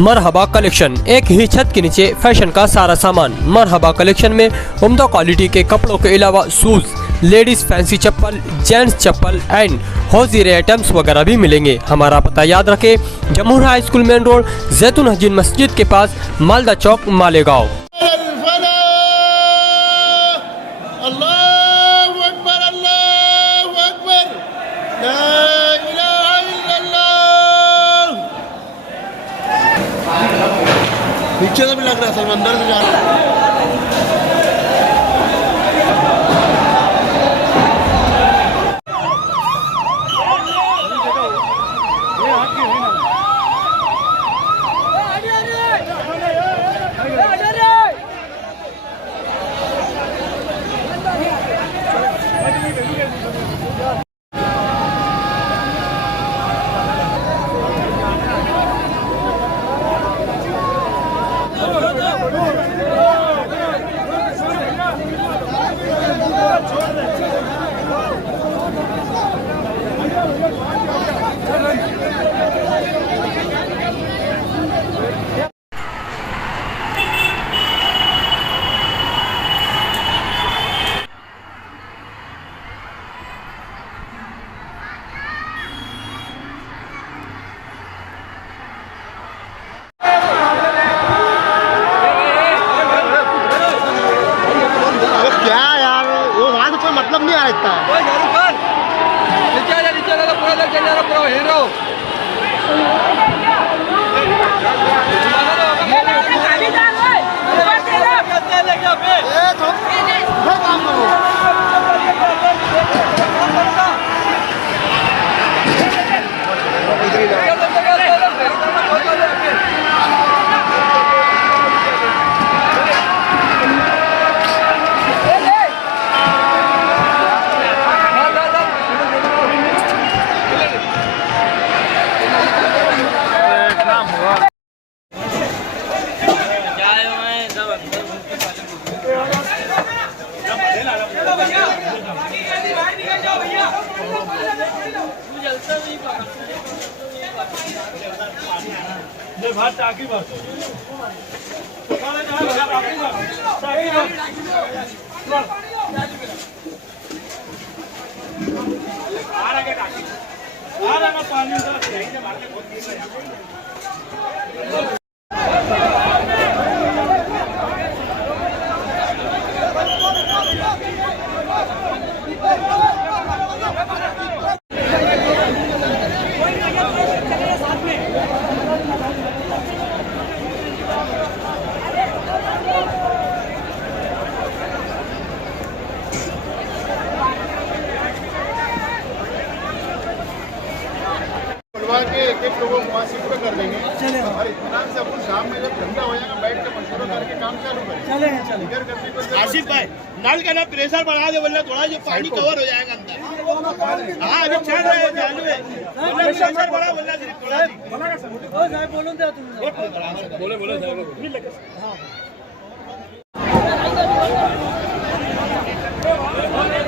मरहबा collection, एक ही छत के नीचे फैशन का सारा सामान। मरहबा कलेक्शन में उम्दा क्वालिटी के कपड़ों के अलावा शूज, लेडीज फैंसी चप्पल, जेंट्स चप्पल एंड हौजीरे आइटम्स वगैरह भी मिलेंगे। हमारा पता याद रखें, Jamhoor high school main road, जैतून हजीन मस्जिद के पास, मालदा चौक, मालेगांव। पीछे से भी लग रहा है, समंदर से जा रहा है। मतलब नहीं आ रहा है। नीचे वाला पूरा लग जा रहा, पूरा हीरो। एक लोगों को वहाँ शिफ्ट कर देंगे और इत्मीनान से अपन शाम में जब ठंडा हो जाएगा बैठ के मशवरा करके काम चालू करें। आसिफ भाई, नल का ना प्रेशर बढ़ा दे, वरना थोड़ा जो पानी कवर हो जाएगा अंदर। हाँ अभी चल रहा है, चालू है, वरना प्रेशर बढ़ा, वरना थोड़ा बोले